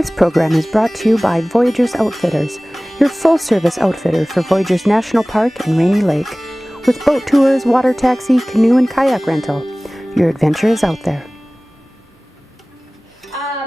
This program is brought to you by Voyageurs Outfitters, your full-service outfitter for Voyageurs National Park and Rainy Lake. With boat tours, water taxi, canoe, and kayak rental, your adventure is out there.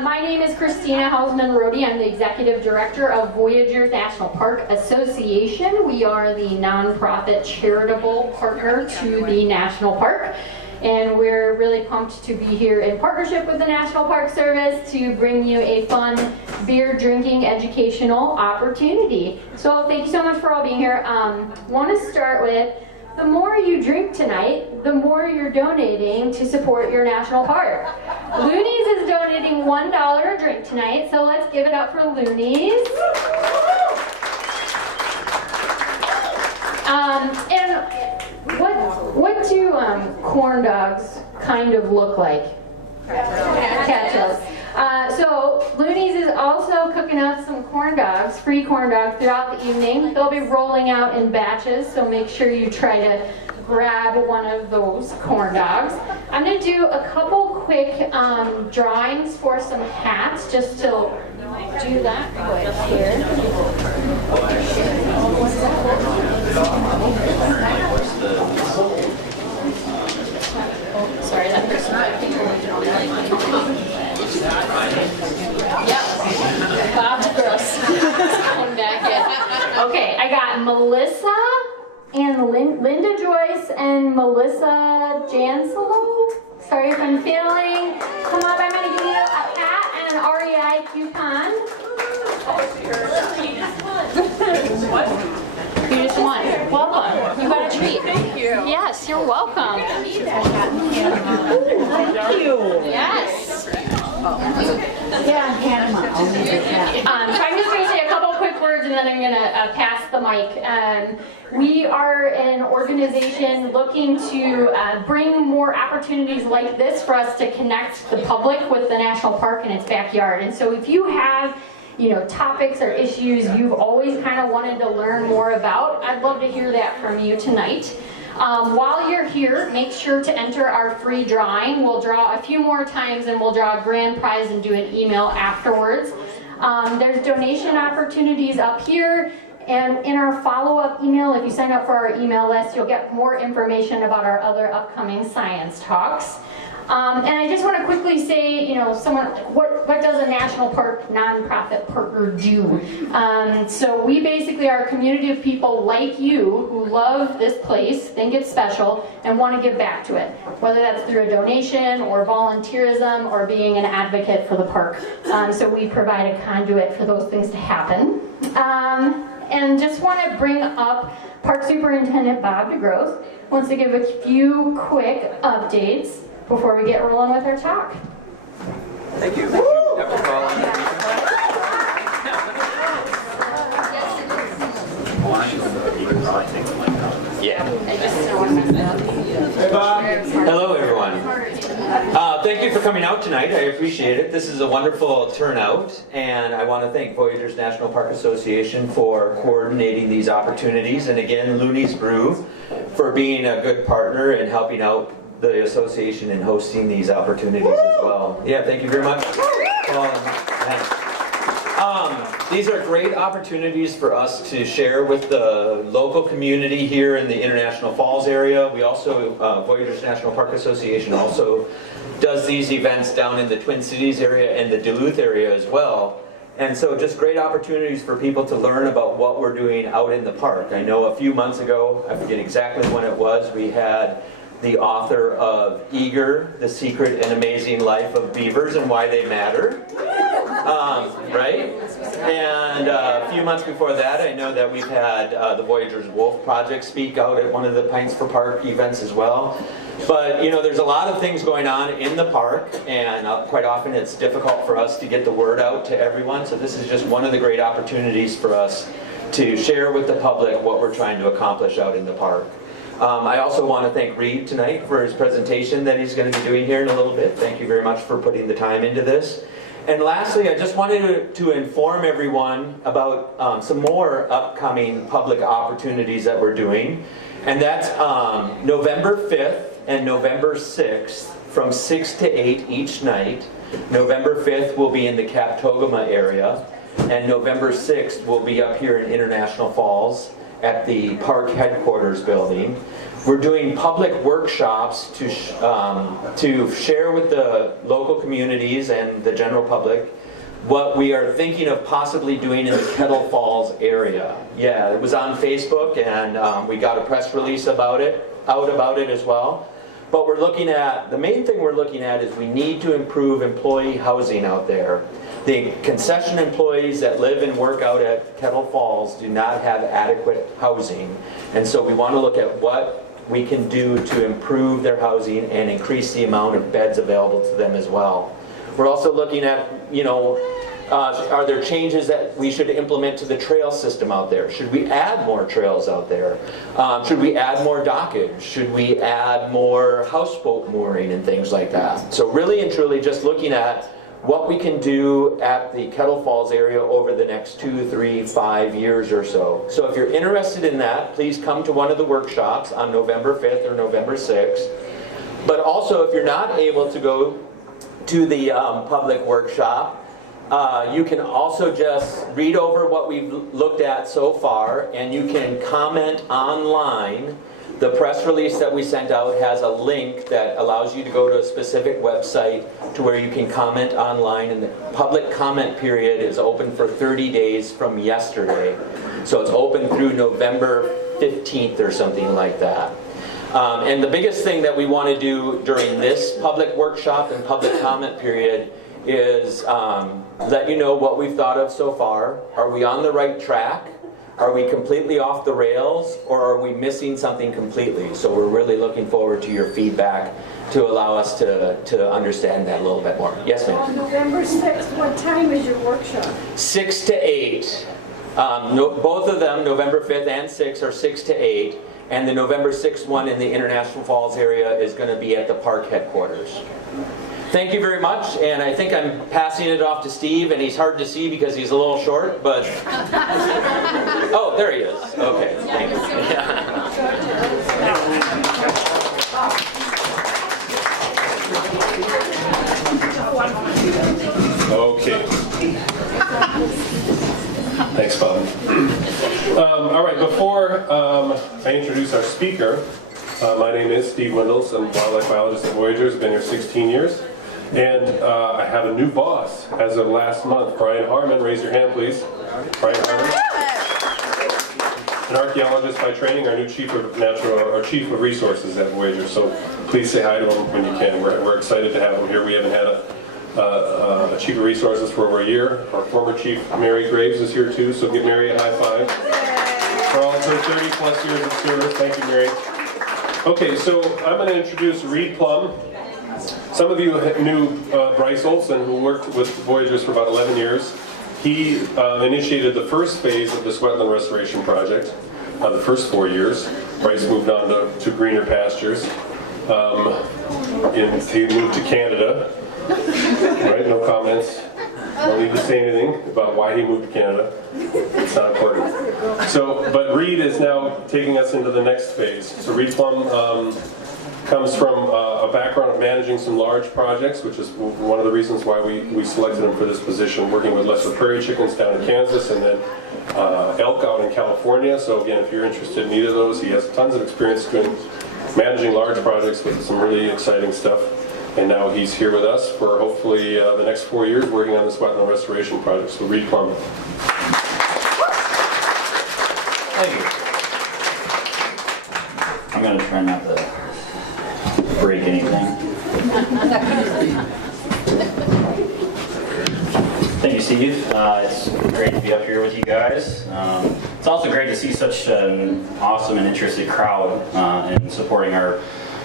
My name is Christina Hausman-Rohde. I'm the Executive Director of Voyageurs National Park Association. We are the nonprofit charitable partner to the National Park. And we're really pumped to be here in partnership with the National Park Service to bring you a fun beer drinking educational opportunity. So thank you so much for all being here. Want to start with, the more you drink tonight, the more you're donating to support your national park. Loonies is donating $1 a drink tonight, so let's give it up for Loonies. And what do corn dogs kind of look like? Ketchup. So Loonies is also cooking up some corn dogs, free corn dogs throughout the evening. They'll be rolling out in batches, so make sure you try to grab one of those corn dogs. I'm going to do a couple quick drawings for some hats, just to do that quick here. Oh, sorry, that person. Yep, Bob Gross. Coming back in. Okay, I got Melissa and Linda Joyce and Melissa Janselo. Sorry if I'm failing. Come up, I'm going to give you a hat and an REI coupon. You just won. Welcome. You got a treat. Thank you. Yes, you're welcome. Thank you. Yes. Yeah, hand them out. I'll leave it at. So I'm just going to say a couple of quick words and then I'm going to pass the mic. We are an organization looking to bring more opportunities like this for us to connect the public with the national park and its backyard. And so if you have topics or issues you've always kind of wanted to learn more about, I'd love to hear that from you tonight. While you're here, make sure to enter our free drawing. We'll draw a few more times and we'll draw a grand prize and do an email afterwards. There's donation opportunities up here, and in our follow-up email, if you sign up for our email list, you'll get more information about our other upcoming science talks. And I just want to quickly say, what does a national park nonprofit partner do? So we basically are a community of people like you who love this place, think it's special, and want to give back to it, whether that's through a donation or volunteerism or being an advocate for the park. So we provide a conduit for those things to happen. And just want to bring up Park Superintendent Bob DeGrosse wants to give a few quick updates before we get rolling with our talk. Thank you. Yeah. Hey, Bob. Hello, everyone. Thank you for coming out tonight. I appreciate it. This is a wonderful turnout, and I want to thank Voyageurs National Park Association for coordinating these opportunities, and again, Looney's Brew for being a good partner and helping out the association in hosting these opportunities as well. Yeah, thank you very much. These are great opportunities for us to share with the local community here in the International Falls area. We also, Voyageurs National Park Association also does these events down in the Twin Cities area and the Duluth area as well. And so just great opportunities for people to learn about what we're doing out in the park. I know a few months ago, I forget exactly when it was, we had the author of Eager, The Secret and Amazing Life of Beavers and Why They Matter, right? And a few months before that, I know that we've had the Voyageurs Wolf Project speak out at one of the Pints for Park events as well. But there's a lot of things going on in the park, and quite often it's difficult for us to get the word out to everyone, so this is just one of the great opportunities for us to share with the public what we're trying to accomplish out in the park. I also want to thank Reed tonight for his presentation that he's going to be doing here in a little bit. Thank you very much for putting the time into this. And lastly, I just wanted to inform everyone about some more upcoming public opportunities that we're doing. And that's November 5th and November 6th from 6 to 8 each night. November 5th will be in the Captogama area, and November 6th will be up here in International Falls at the park headquarters building. We're doing public workshops to share with the local communities and the general public what we are thinking of possibly doing in the Kettle Falls area. Yeah, it was on Facebook, and we got a press release about it as well. But we're looking at, the main thing we're looking at is we need to improve employee housing out there. The concession employees that live and work out at Kettle Falls do not have adequate housing. And so we want to look at what we can do to improve their housing and increase the amount of beds available to them as well. We're also looking at, are there changes that we should implement to the trail system out there? Should we add more trails out there? Should we add more dockage? Should we add more houseboat mooring and things like that? So really and truly just looking at what we can do at the Kettle Falls area over the next 2, 3, 5 years or so. So if you're interested in that, please come to one of the workshops on November 5th or November 6th. But also if you're not able to go to the public workshop, you can also just read over what we've looked at so far, and you can comment online. The press release that we sent out has a link that allows you to go to a specific website to where you can comment online, and the public comment period is open for 30 days from yesterday. So it's open through November 15th or something like that. And the biggest thing that we want to do during this public workshop and public comment period is let you know what we've thought of so far. Are we on the right track? Are we completely off the rails, or are we missing something completely? So we're really looking forward to your feedback to allow us to understand that a little bit more. Yes, ma'am? On November 6th, what time is your workshop? 6 to 8. Both of them, November 5th and 6th, are 6 to 8. And the November 6th one in the International Falls area is going to be at the park headquarters. Thank you very much, and I think I'm passing it off to Steve, and he's hard to see because he's a little short, but... Oh, there he is. Okay, thank you. Okay. Thanks, Bob. All right, before I introduce our speaker, my name is Steve Windels. I'm a wildlife biologist at Voyagers. I've been here 16 years. And I have a new boss as of last month, Brian Harmon. Raise your hand, please. Brian Harmon. An archaeologist by training, our new chief of resources at Voyagers. So please say hi to him when you can. We're excited to have him here. We haven't had a chief of resources for over a year. Our former chief, Mary Graves, is here too. So give Mary a high five. For all of her 30 plus years of service. Thank you, Mary. Okay, so I'm going to introduce Reed Plum. Some of you knew Bryce Olson, who worked with Voyagers for about 11 years. He initiated the first phase of this wetland restoration project, the first 4 years. Bryce moved on to greener pastures. He moved to Canada. Right? No comments. No need to say anything about why he moved to Canada. It's not important. So, but Reed is now taking us into the next phase. So Reed Plum comes from a background of managing some large projects, which is one of the reasons why we selected him for this position, working with lesser prairie chickens down in Kansas and then elk out in California. So again, if you're interested in either of those, he has tons of experience managing large projects with some really exciting stuff. And now he's here with us for hopefully the next 4 years working on this wetland restoration project. So Reed Plum. Thank you. I'm going to try not to break anything. Thank you, Steve. It's great to be up here with you guys. It's also great to see such an awesome and interested crowd in supporting our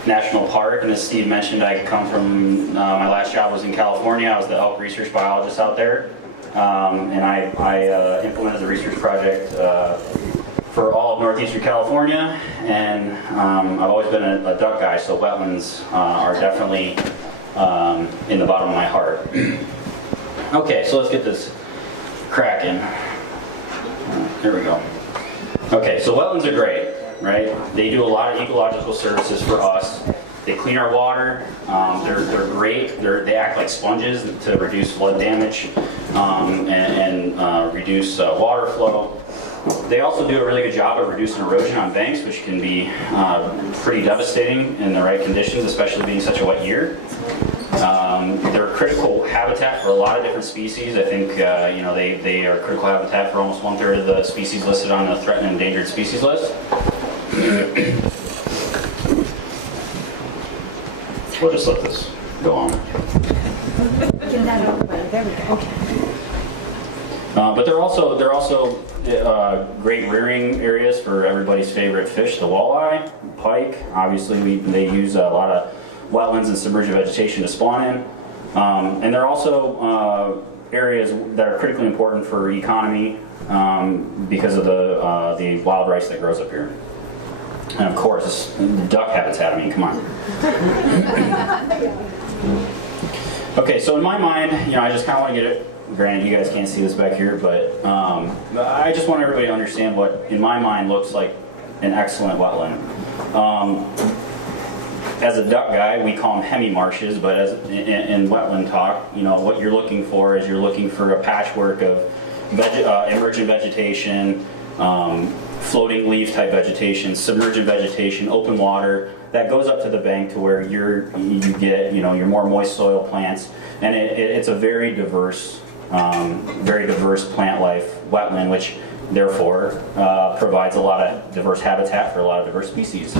national park. And as Steve mentioned, I come from, my last job was in California. I was the elk research biologist out there. And I implemented the research project for all of northeastern California, and I've always been a duck guy, so wetlands are definitely in the bottom of my heart. Okay, so let's get this cracking. Here we go. Okay, so wetlands are great, right? They do a lot of ecological services for us. They clean our water. They're great. They act like sponges to reduce flood damage and reduce water flow. They also do a really good job of reducing erosion on banks, which can be pretty devastating in the right conditions, especially being such a wet year. They're a critical habitat for a lot of different species. I think they are critical habitat for almost 1/3 of the species listed on the threatened and endangered species list. We'll just let this go on. Get that over with. There we go. Okay. But they're also great rearing areas for everybody's favorite fish, the walleye, pike. Obviously, they use a lot of wetlands and submerged vegetation to spawn in. And they're also areas that are critically important for economy because of the wild rice that grows up here. And of course, duck habitat, I mean, come on. Okay, so in my mind, I just kind of want to get it. Granted, you guys can't see this back here, but I just want everybody to understand what, in my mind, looks like an excellent wetland. As a duck guy, we call them hemi-marshes, but in wetland talk, what you're looking for is you're looking for a patchwork of emergent vegetation, floating leaf type vegetation, submergent vegetation, open water that goes up to the bank to where you get your more moist soil plants, and it's a very diverse plant life wetland, which therefore provides a lot of diverse habitat for a lot of diverse species.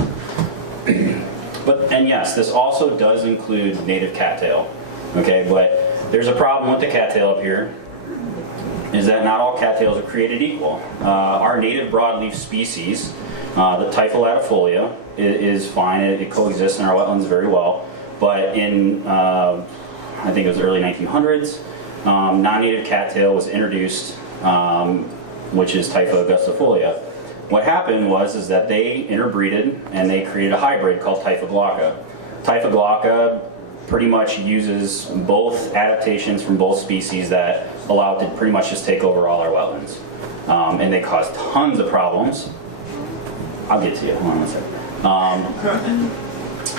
And yes, this also does include native cattail. Okay, but there's a problem with the cattail up here, is that not all cattails are created equal. Our native broadleaf species, the Typha latifolia, is fine. It coexists in our wetlands very well. But in, I think it was the early 1900s, non-native cattail was introduced, which is Typha augustifolia. What happened was that they interbreeded and they created a hybrid called Typha glauca. Typha glauca pretty much uses both adaptations from both species that allow it to pretty much just take over all our wetlands. And they cause tons of problems. I'll get to you, hold on one second.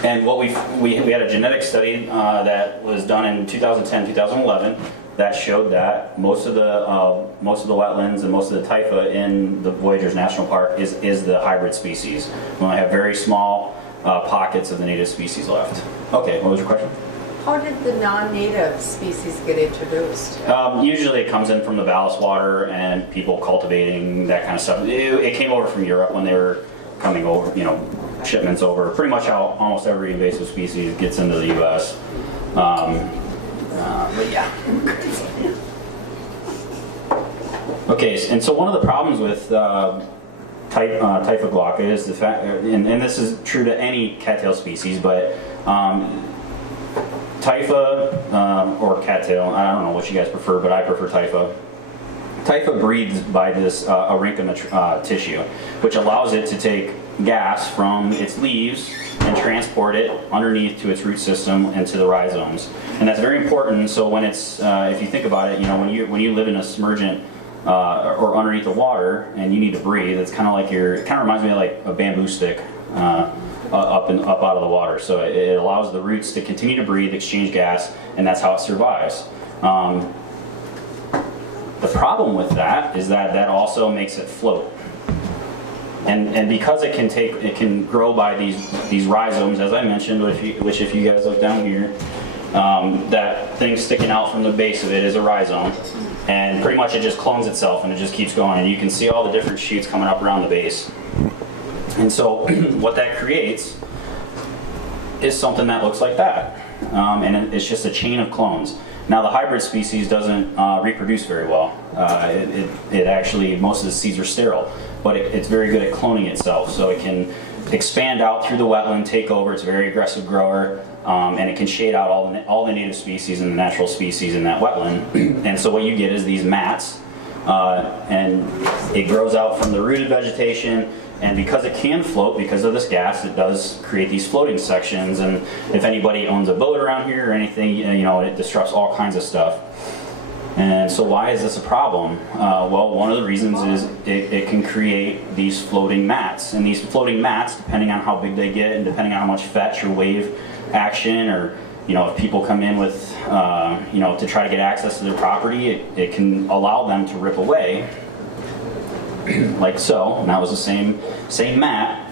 And what we had a genetic study that was done in 2010, 2011 that showed that most of the wetlands and most of the Typha in the Voyageurs National Park is the hybrid species. We only have very small pockets of the native species left. Okay, what was your question? How did the non-native species get introduced? Usually it comes in from the ballast water and people cultivating that kind of stuff. It came over from Europe when they were coming over, shipments over. Pretty much how almost every invasive species gets into the U.S. But yeah. Okay, and so one of the problems with Typha glauca is the fact, and this is true to any cattail species, but Typha or cattail, I don't know what you guys prefer, but I prefer Typha. Typha breeds by this parenchyma tissue, which allows it to take gas from its leaves and transport it underneath to its root system and to the rhizomes. And that's very important. So when it's, if you think about it, when you live in a submergent or underneath the water and you need to breathe, it's kind of like it kind of reminds me of like a bamboo stick up out of the water. So it allows the roots to continue to breathe, exchange gas, and that's how it survives. The problem with that is that also makes it float. And because it can grow by these rhizomes, as I mentioned, which if you guys look down here, that thing sticking out from the base of it is a rhizome, and pretty much it just clones itself and it just keeps going, and you can see all the different shoots coming up around the base. And so what that creates is something that looks like that, and it's just a chain of clones. Now the hybrid species doesn't reproduce very well. It actually, most of the seeds are sterile, but it's very good at cloning itself. So it can expand out through the wetland, take over. It's a very aggressive grower, and it can shade out all the native species and the natural species in that wetland. And so what you get is these mats, and it grows out from the rooted vegetation. And because it can float, because of this gas, it does create these floating sections. And if anybody owns a boat around here or anything, it disrupts all kinds of stuff. And so why is this a problem? Well, one of the reasons is it can create these floating mats. And these floating mats, depending on how big they get and depending on how much fetch or wave action, or if people come in with, to try to get access to their property, it can allow them to rip away, like so. And that was the same mat.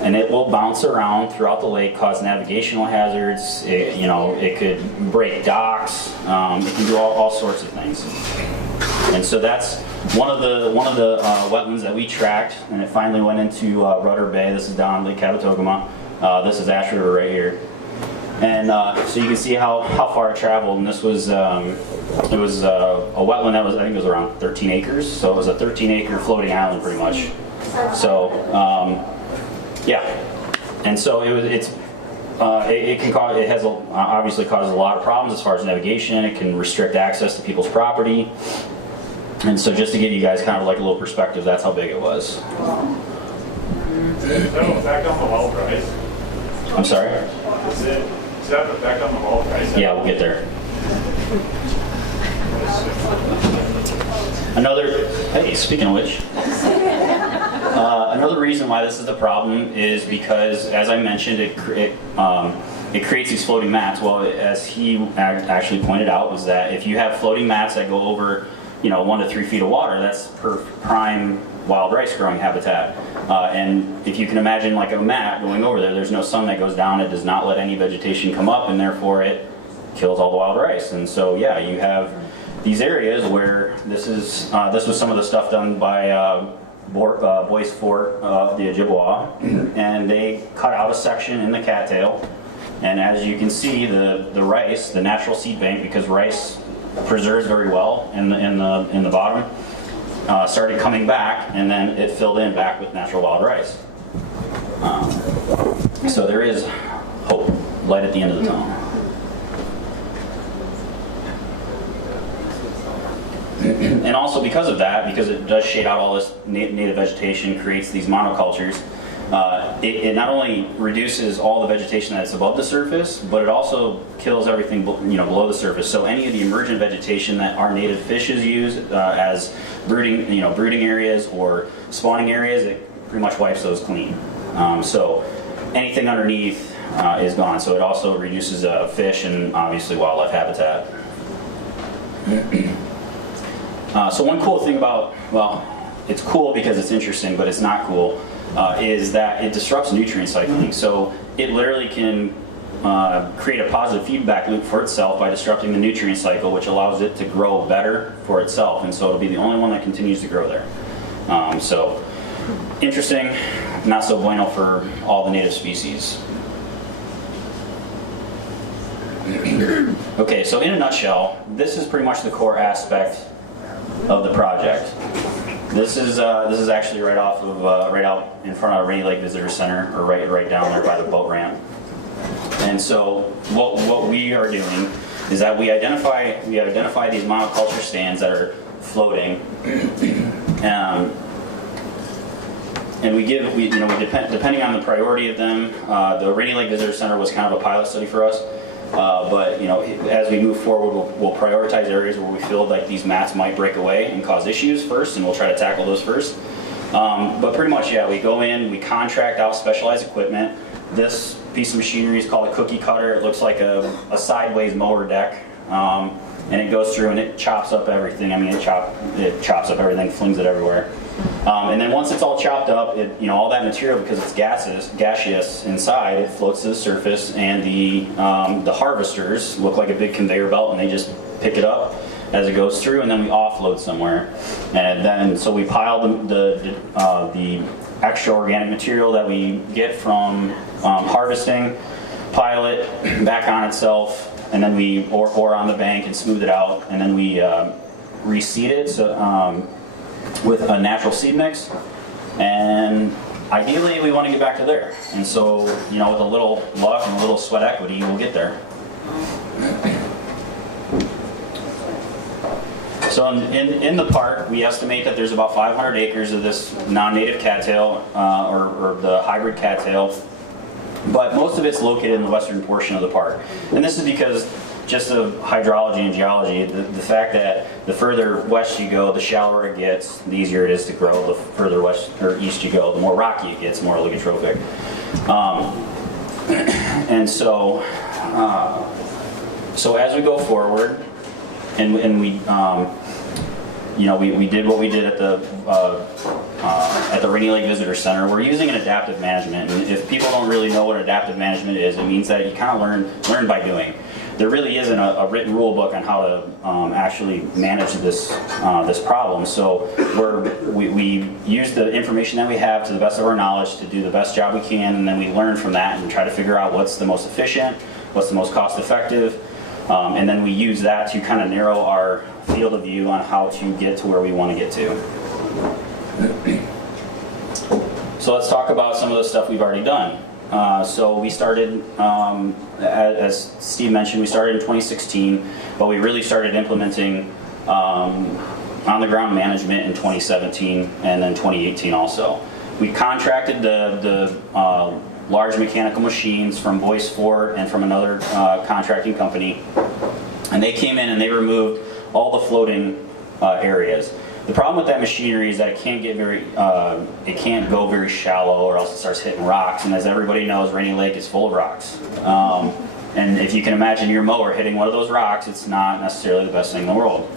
And it will bounce around throughout the lake, cause navigational hazards. It could break docks. It can do all sorts of things. And so that's one of the wetlands that we tracked, and it finally went into Rudder Bay. This is down Lake Cabotogama. This is Ash River right here. And so you can see how far it traveled. And this was a wetland that was, I think it was around 13 acres. So it was a 13-acre floating island, pretty much. So. Yeah, and so obviously causes a lot of problems as far as navigation. It can restrict access to people's property, and so just to give you guys kind of like a little perspective, that's how big it was. Does that have an effect on the well price? I'm sorry? Does that have an effect on the well price? Yeah, we'll get there. Hey, speaking of which, another reason why this is the problem is because, as I mentioned, it creates these floating mats. Well, as he actually pointed out, was that if you have floating mats that go over, 1 to 3 feet of water, that's prime wild rice growing habitat. And if you can imagine like a mat going over there, there's no sun that goes down. It does not let any vegetation come up, and therefore it kills all the wild rice. And so, yeah, you have these areas where this was some of the stuff done by Boyce Fort of the Ojibwa, and they cut out a section in the cattail, and as you can see, the rice, the natural seed bank, because rice preserves very well in the bottom, started coming back, and then it filled in back with natural wild rice. So there is hope, light at the end of the tunnel. And also because of that, because it does shade out all this native vegetation, creates these monocultures, it not only reduces all the vegetation that's above the surface, but it also kills everything below the surface. So any of the emergent vegetation that our native fishes use as breeding areas or spawning areas, it pretty much wipes those clean. So anything underneath is gone. So it also reduces fish and obviously wildlife habitat. So one cool thing about, well, it's cool because it's interesting, but it's not cool, is that it disrupts nutrient cycling. So it literally can create a positive feedback loop for itself by disrupting the nutrient cycle, which allows it to grow better for itself. And so it'll be the only one that continues to grow there. So interesting, not so bueno for all the native species. Okay, so in a nutshell, this is pretty much the core aspect of the project. This is actually right out in front of Rainy Lake Visitor Center, or right down there by the boat ramp. And so what we are doing is that we identify these monoculture stands that are floating, and depending on the priority of them. The Rainy Lake Visitor Center was kind of a pilot study for us. But as we move forward, we'll prioritize areas where we feel like these mats might break away and cause issues first, and we'll try to tackle those first. But pretty much, yeah, we go in, we contract out specialized equipment. This piece of machinery is called a cookie cutter. It looks like a sideways mower deck, and it goes through and it chops up everything. I mean, it chops up everything, flings it everywhere. And then once it's all chopped up, all that material, because it's gaseous inside, it floats to the surface, and the harvesters look like a big conveyor belt, and they just pick it up as it goes through, and then we offload somewhere. And then so we pile the extra organic material that we get from harvesting, pile it back on itself, and then we or on the bank and smooth it out, and then we reseed it. So. With a natural seed mix, and ideally we want to get back to there. And so, with a little luck and a little sweat equity, we'll get there. So in the park, we estimate that there's about 500 acres of this non-native cattail, or the hybrid cattail, but most of it's located in the western portion of the park. And this is because just of hydrology and geology, the fact that the further west you go, the shallower it gets, the easier it is to grow. The further west or east you go, the more rocky it gets, more oligotrophic. And so, so as we go forward, and we, you know, we did what we did at the Rainy Lake Visitor Center. We're using an adaptive management, and if people don't really know what adaptive management is, it means that you kind of learn by doing. There really isn't a written rule book on how to actually manage this this problem. So we use the information that we have to the best of our knowledge to do the best job we can, and then we learn from that and try to figure out what's the most efficient, what's the most cost effective, and then we use that to kind of narrow our field of view on how to get to where we want to get to. So let's talk about some of the stuff we've already done. So we started, as Steve mentioned, we started in 2016, but we really started implementing on-the-ground management in 2017 and then 2018 also. We contracted the large mechanical machines from Boyce Fort and from another contracting company, and they came in and they removed all the floating areas. The problem with that machinery is that it can't get it can't go very shallow, or else it starts hitting rocks. And as everybody knows, Rainy Lake is full of rocks. And if you can imagine your mower hitting one of those rocks, it's not necessarily the best thing in the world.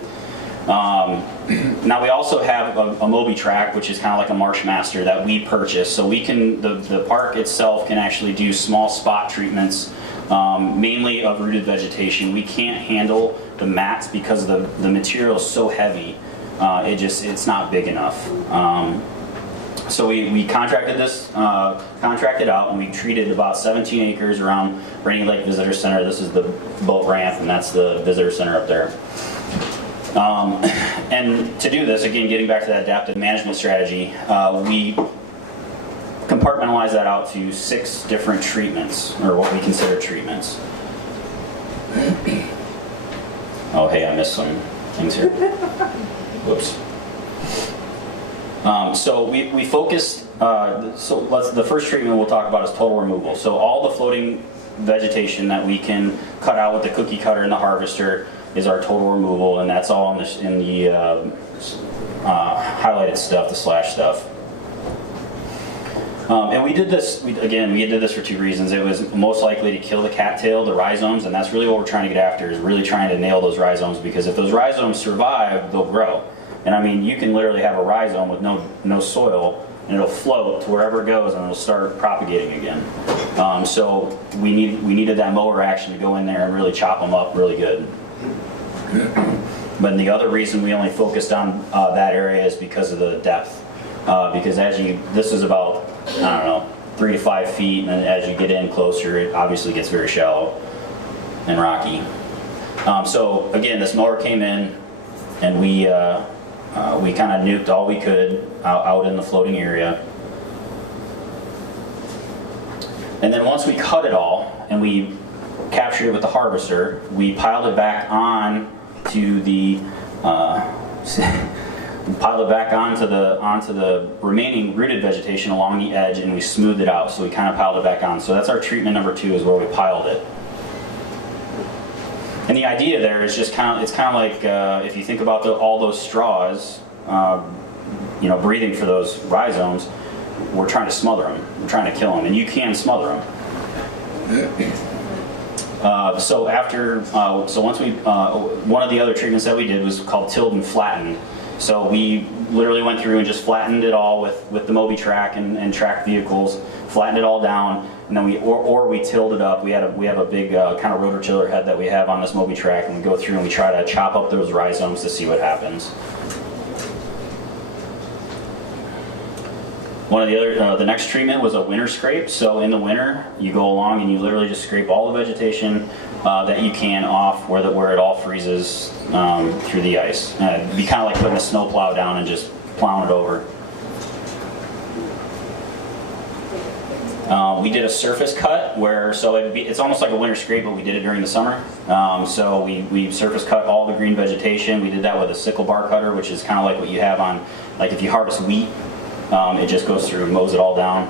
Now we also have a Moby track, which is kind of like a Marshmaster that we purchased. So we can, the park itself can actually do small spot treatments, mainly of rooted vegetation. We can't handle the mats because the material is so heavy. It's not big enough. So we contracted out, and we treated about 17 acres around Rainy Lake Visitor Center. This is the boat ramp, and that's the visitor center up there. And to do this, again, getting back to that adaptive management strategy, we compartmentalize that out to 6 different treatments, or what we consider treatments. Oh, hey, I missed some things here. Whoops. So we focused, the first treatment we'll talk about is total removal. So all the floating vegetation that we can cut out with the cookie cutter and the harvester is our total removal, and that's all in the highlighted stuff, the slash stuff. And we did this, we did this for 2 reasons. It was most likely to kill the cattail, the rhizomes, and that's really what we're trying to get after, is really trying to nail those rhizomes, because if those rhizomes survive, they'll grow. And I mean, you can literally have a rhizome with no soil, and it'll float to wherever it goes, and it'll start propagating again. So we needed that mower action to go in there and really chop them up really good. But the other reason we only focused on that area is because of the depth. Because this is about, I don't know, 3 to 5 feet, and as you get in closer, it obviously gets very shallow and rocky. So again, this mower came in, and we kind of nuked all we could out in the floating area. And then once we cut it all and we captured it with the harvester, we piled it back on to the onto the remaining rooted vegetation along the edge, and we smoothed it out. So we kind of piled it back on. So that's our treatment number 2, is where we piled it. And the idea there is just kind of like if you think about all those straws, breathing for those rhizomes, we're trying to smother them. We're trying to kill them, and you can smother them. So once we, one of the other treatments that we did was called tilled and flattened. So we literally went through and just flattened it all with the Moby track and track vehicles, flattened it all down, and then we tilled it up. We have a big kind of rototiller head that we have on this Moby track, and we go through and we try to chop up those rhizomes to see what happens. One of the next treatment was a winter scrape. So in the winter, you go along and you literally just scrape all the vegetation that you can off where it all freezes through the ice. It'd be kind of like putting a snowplow down and just plowing it over. We did a surface cut it's almost like a winter scrape, but we did it during the summer. So we surface cut all the green vegetation. We did that with a sickle bar cutter, which is kind of like what you have on, like if you harvest wheat. It just goes through and mows it all down.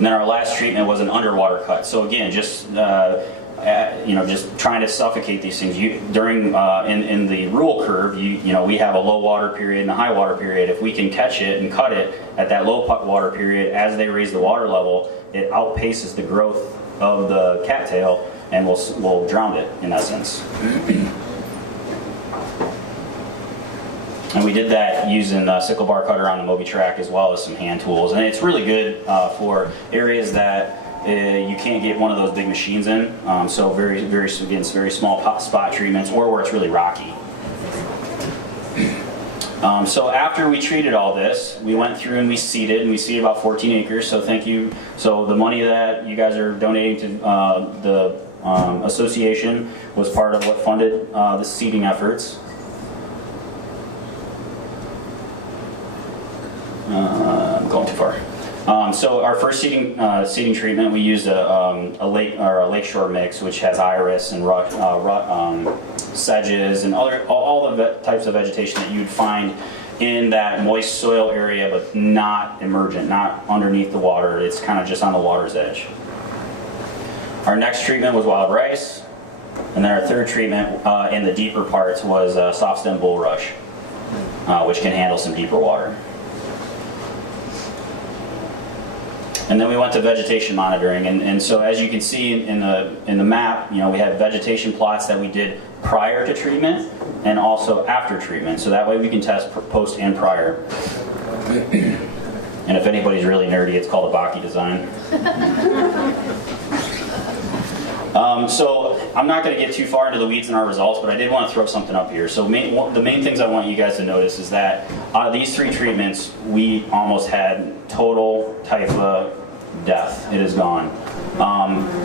And then our last treatment was an underwater cut. So again, just just trying to suffocate these things. During in the rule curve, we have a low water period and a high water period. If we can catch it and cut it at that low water period, as they raise the water level, it outpaces the growth of the cattail and will drown it in essence. And we did that using a sickle bar cutter on the Moby track as well as some hand tools. And it's really good for areas that you can't get one of those big machines in. So very small spot treatments or where it's really rocky. So after we treated all this, we went through and we seeded about 14 acres. So thank you. So the money that you guys are donating to the association was part of what funded the seeding efforts. I'm going too far. So our first seeding treatment, we used a lakeshore mix, which has iris and sedges and all the types of vegetation that you'd find in that moist soil area, but not emergent, not underneath the water. It's kind of just on the water's edge. Our next treatment was wild rice, and then our third treatment in the deeper parts was soft stem bulrush, which can handle some deeper water. And then we went to vegetation monitoring, and so as you can see in the map, we had vegetation plots that we did prior to treatment and also after treatment. So that way we can test post and prior. And if anybody's really nerdy, it's called a Baki design. So I'm not going to get too far into the weeds in our results, but I did want to throw something up here. So the main things I want you guys to notice is that out of these 3 treatments, we almost had total typha death. It is gone.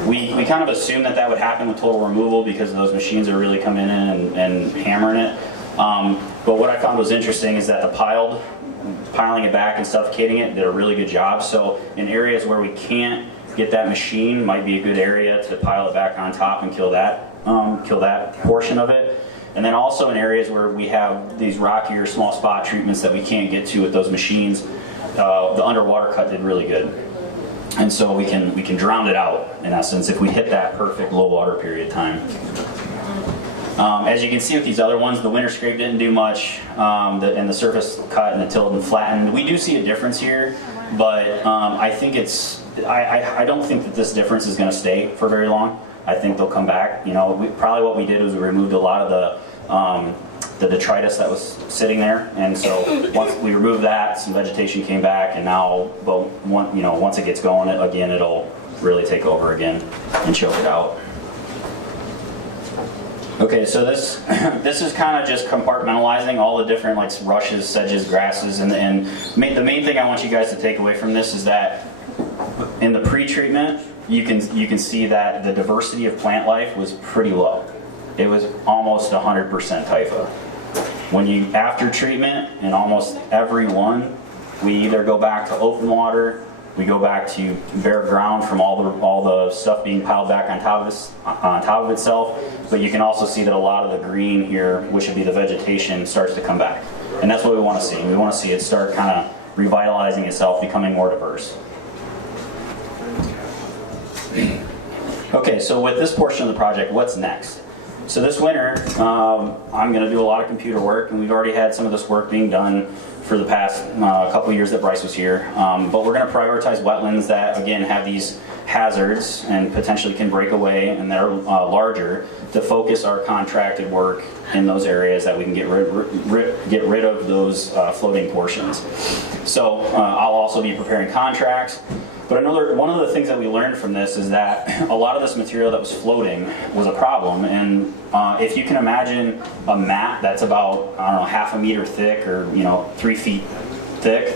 We kind of assumed that would happen with total removal because those machines are really coming in and hammering it. But what I found was interesting is that the piling it back and suffocating it did a really good job. So in areas where we can't get that machine, might be a good area to pile it back on top and kill that portion of it. And then also in areas where we have these rockier small spot treatments that we can't get to with those machines, the underwater cut did really good. And so we can drown it out in essence if we hit that perfect low water period time. As you can see with these other ones, the winter scrape didn't do much, and the surface cut and the tilt and flattened. We do see a difference here, but I think I don't think that this difference is going to stay for very long. I think they'll come back. Probably what we did was we removed a lot of the detritus that was sitting there, and so once we removed that, some vegetation came back, and now, once it gets going again, it'll really take over again and choke it out. Okay, so this is kind of just compartmentalizing all the different rushes, sedges, grasses, and the main thing I want you guys to take away from this is that in the pre-treatment, you can see that the diversity of plant life was pretty low. It was almost 100% typha. After treatment, in almost every one, we either go back to open water, we go back to bare ground from all the stuff being piled back on top of itself, but you can also see that a lot of the green here, which would be the vegetation, starts to come back. And that's what we want to see. We want to see it start kind of revitalizing itself, becoming more diverse. Okay, so with this portion of the project, what's next? So this winter, I'm going to do a lot of computer work, and we've already had some of this work being done for the past couple of years that Bryce was here. But we're going to prioritize wetlands that, again, have these hazards and potentially can break away and that are larger to focus our contracted work in those areas that we can get rid of those floating portions. So I'll also be preparing contracts. But one of the things that we learned from this is that a lot of this material that was floating was a problem. And if you can imagine a mat that's about, half a meter thick or 3 feet thick,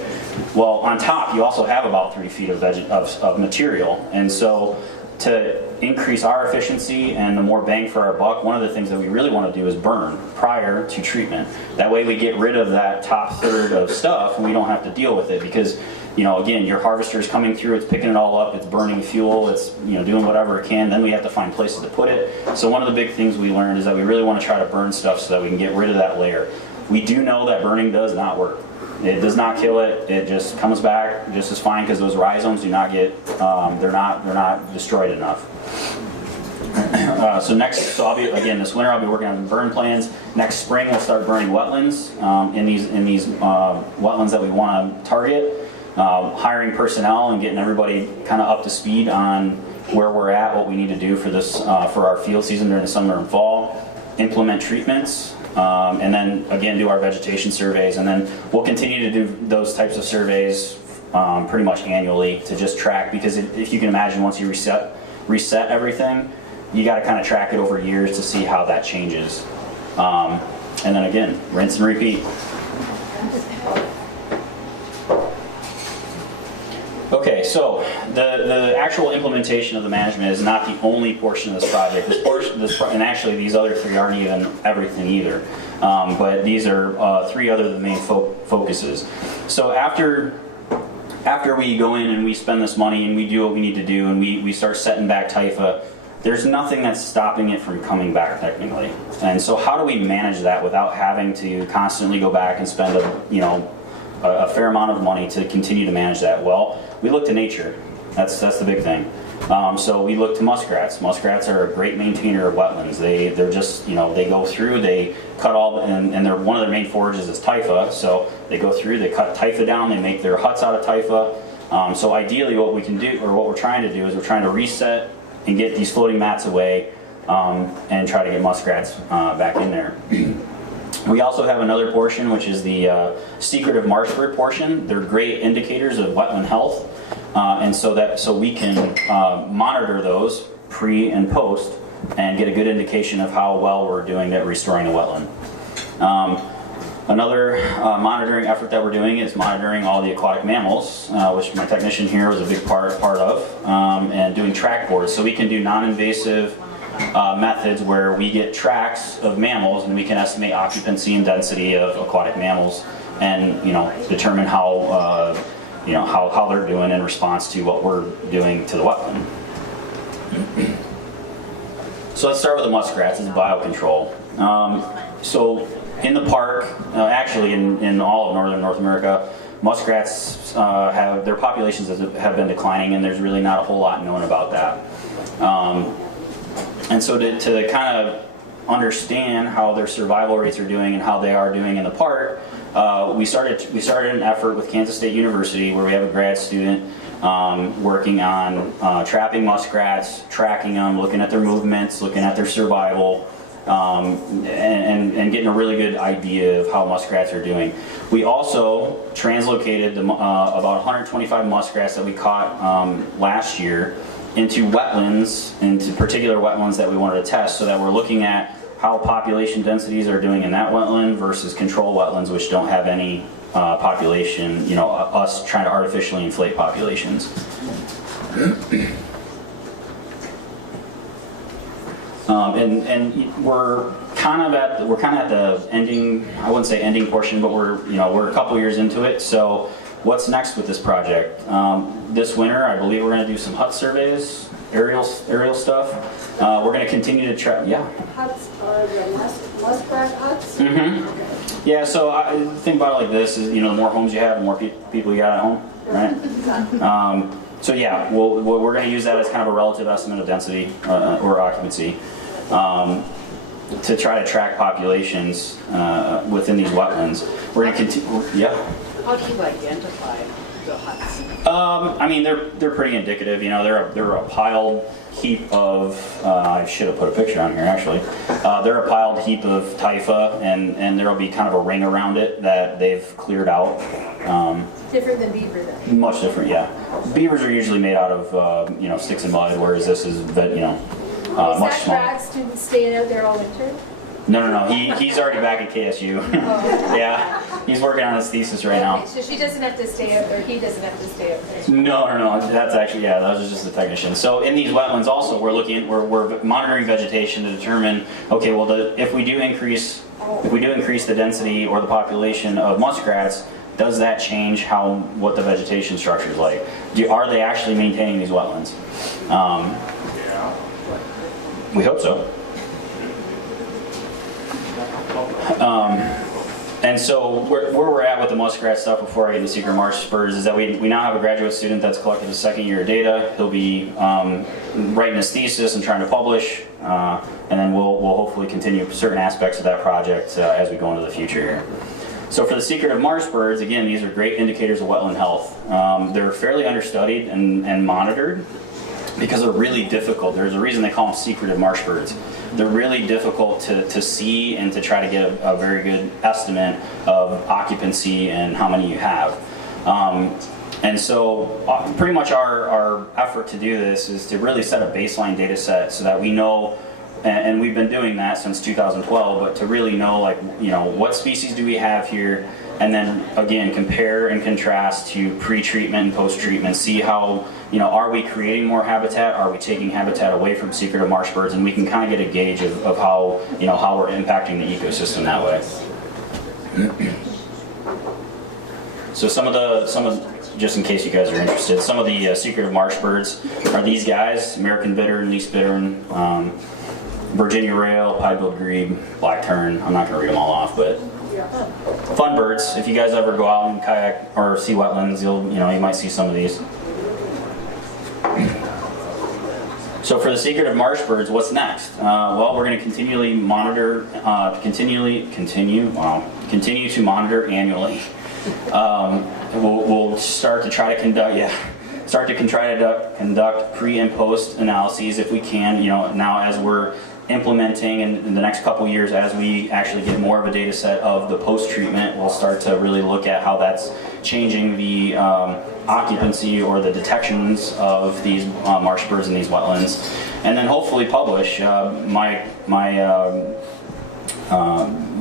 well, on top you also have about 3 feet of material. And so to increase our efficiency and the more bang for our buck, one of the things that we really want to do is burn prior to treatment. That way we get rid of that top third of stuff and we don't have to deal with it because again, your harvester is coming through, it's picking it all up, it's burning fuel, it's doing whatever it can, then we have to find places to put it. So one of the big things we learned is that we really want to try to burn stuff so that we can get rid of that layer. We do know that burning does not work. It does not kill it. It just comes back just as fine because those rhizomes do not get, they're not destroyed enough. So I'll be, again, this winter I'll be working on burn plans. Next spring we'll start burning wetlands in these wetlands that we want to target. Hiring personnel and getting everybody kind of up to speed on where we're at, what we need to do for this for our field season during the summer and fall. Implement treatments, and then again do our vegetation surveys, and then we'll continue to do those types of surveys pretty much annually to just track, because if you can imagine, once you reset everything, you got to kind of track it over years to see how that changes. And then again, rinse and repeat. Okay, so the actual implementation of the management is not the only portion of this project. And actually these other three aren't even everything either. But these are three other of the main focuses. So after we go in and we spend this money and we do what we need to do and we start setting back TIFA, there's nothing that's stopping it from coming back technically. And so how do we manage that without having to constantly go back and spend a fair amount of money to continue to manage that? Well, we look to nature. That's the big thing. So we look to muskrats. Muskrats are a great maintainer of wetlands. They're just, they go through, they cut and one of their main forages is TIFA. So they go through, they cut TIFA down, they make their huts out of TIFA. So ideally what we can do, or what we're trying to do, is we're trying to reset and get these floating mats away and try to get muskrats back in there. We also have another portion, which is the secretive marsh bird portion. They're great indicators of wetland health, and so we can monitor those pre and post and get a good indication of how well we're doing at restoring the wetland. Another monitoring effort that we're doing is monitoring all the aquatic mammals, which my technician here was a big part of, and doing track boards. So we can do non-invasive methods where we get tracks of mammals and we can estimate occupancy and density of aquatic mammals, and determine how how they're doing in response to what we're doing to the wetland. So let's start with the muskrats. It's biocontrol. So in the park, actually in all of northern North America, muskrats their populations have been declining, and there's really not a whole lot known about that. And so to kind of understand how their survival rates are doing and how they are doing in the park, we started an effort with Kansas State University, where we have a grad student working on trapping muskrats, tracking them, looking at their movements, looking at their survival, and getting a really good idea of how muskrats are doing. We also translocated about 125 muskrats that we caught last year into wetlands, into particular wetlands that we wanted to test, so that we're looking at how population densities are doing in that wetland versus control wetlands, which don't have any population, us trying to artificially inflate populations. And we're kind of at the ending, I wouldn't say ending portion, but we're a couple years into it. So what's next with this project? This winter, I believe we're going to do some hut surveys, aerial stuff. We're going to continue to try. Yeah. Huts are the muskrat huts? Mm-hmm. Yeah. So the thing about it like this is, the more homes you have, the more people you got at home, right? So yeah, we're going to use that as kind of a relative estimate of density or occupancy to try to track populations within these wetlands. We're going to continue. Yeah. How do you identify the huts? I mean, they're pretty indicative. They're a piled heap of. I should have put a picture on here actually. They're a piled heap of TIFA, and there'll be kind of a ring around it that they've cleared out. Different than beaver then? Much different, yeah. Beavers are usually made out of sticks and mud, whereas this is much smaller. Is that grad student staying out there all winter? No. He's already back at KSU. Yeah, he's working on his thesis right now. So she doesn't have to stay out there. He doesn't have to stay out there. No. That's actually, that was just the technician. So in these wetlands also, we're monitoring vegetation to determine, okay, well, if we do increase the density or the population of muskrats, does that change what the vegetation structure is like? Are they actually maintaining these wetlands? We hope so. And And so where we're at with the muskrat stuff before I get into secret marsh birds is that we now have a graduate student that's collected his second year data. He'll be writing his thesis and trying to publish, and then we'll hopefully continue certain aspects of that project as we go into the future here. So for the secret of marsh birds, again, these are great indicators of wetland health. They're fairly understudied and monitored because they're really difficult. There's a reason they call them secretive marsh birds. They're really difficult to see and to try to get a very good estimate of occupancy and how many you have. And so pretty much our effort to do this is to really set a baseline data set so that we know, and we've been doing that since 2012, but to really know, like, you know, what species do we have here, and then again compare and contrast to pre-treatment and post-treatment, see how, you know, are we creating more habitat, are we taking habitat away from secretive marsh birds, and we can kind of get a gauge of how, you know, how we're impacting the ecosystem that way. So some of, just in case you guys are interested, some of the secretive marsh birds are these guys: American bittern, least bittern, Virginia rail, pied-billed grebe, black tern. I'm not going to read them all off, but fun birds. If you guys ever go out and kayak or see wetlands, you might see some of these. So for the secretive marsh birds, what's next? Well, we're going to continually monitor, continue to monitor annually. We'll start to try to conduct pre and post analyses if we can. You know, now as we're implementing in the next couple years, as we actually get more of a data set of the post treatment, we'll start to really look at how that's changing the occupancy or the detections of these marsh birds in these wetlands, and then hopefully publish.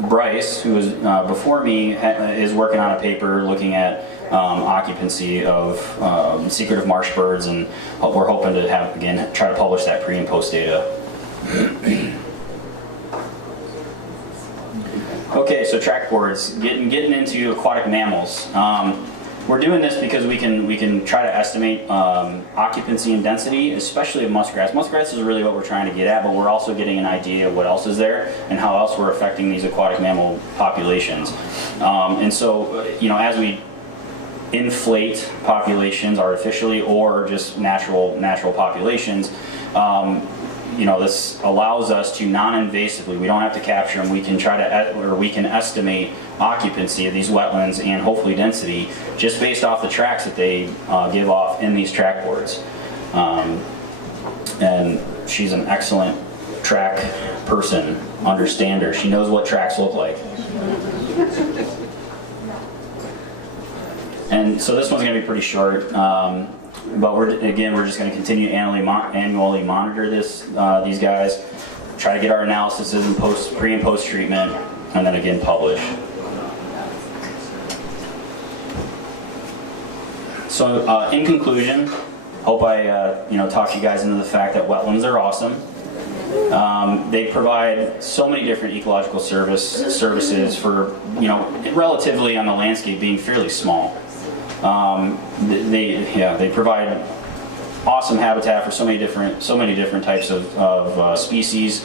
Bryce, who is before me, is working on a paper looking at occupancy of secretive marsh birds, and we're hoping to try to publish that pre and post data. Okay, so track boards, getting into aquatic mammals. We're doing this because we can try to estimate occupancy and density, especially of muskrats. Muskrats is really what we're trying to get at, but we're also getting an idea of what else is there and how else we're affecting these aquatic mammal populations. And so, you know, as we inflate populations artificially or just natural populations, you know, this allows us to non-invasively, we don't have to capture them, we can we can estimate occupancy of these wetlands and hopefully density just based off the tracks that they give off in these track boards. And she's an excellent track person, understander. She knows what tracks look like. And so this one's going to be pretty short. But we're just going to continue annually monitor these guys, try to get our analysis in pre and post treatment, and then again publish. So in conclusion, hope I talked you guys into the fact that wetlands are awesome. They provide so many different ecological services for, you know, relatively on the landscape being fairly small. They provide awesome habitat for so many different types of species,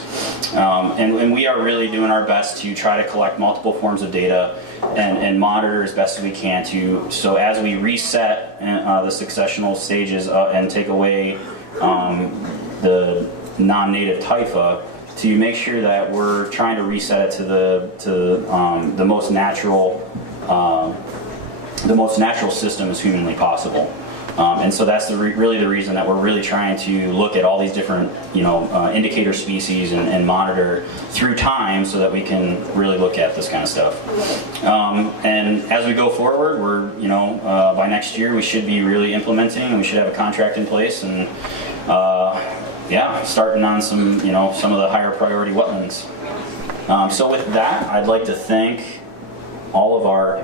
and we are really doing our best to try to collect multiple forms of data and monitor as best as we can so as we reset the successional stages and take away the non-native typha, to make sure that we're trying to reset it to the most natural system as humanly possible. And so that's really the reason that we're really trying to look at all these different, indicator species and monitor through time so that we can really look at this kind of stuff. And as we go forward, we're, by next year we should be really implementing, and we should have a contract in place, and starting on some of the higher priority wetlands. So with that, I'd like to thank all of our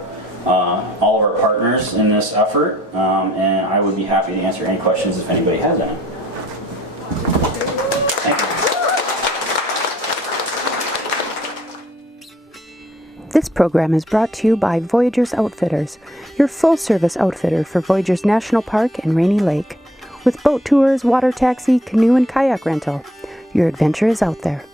partners in this effort, and I would be happy to answer any questions if anybody has any. Thank you. This program is brought to you by Voyageurs Outfitters, your full-service outfitter for Voyageurs National Park and Rainy Lake. With boat tours, water taxi, canoe and kayak rental, your adventure is out there.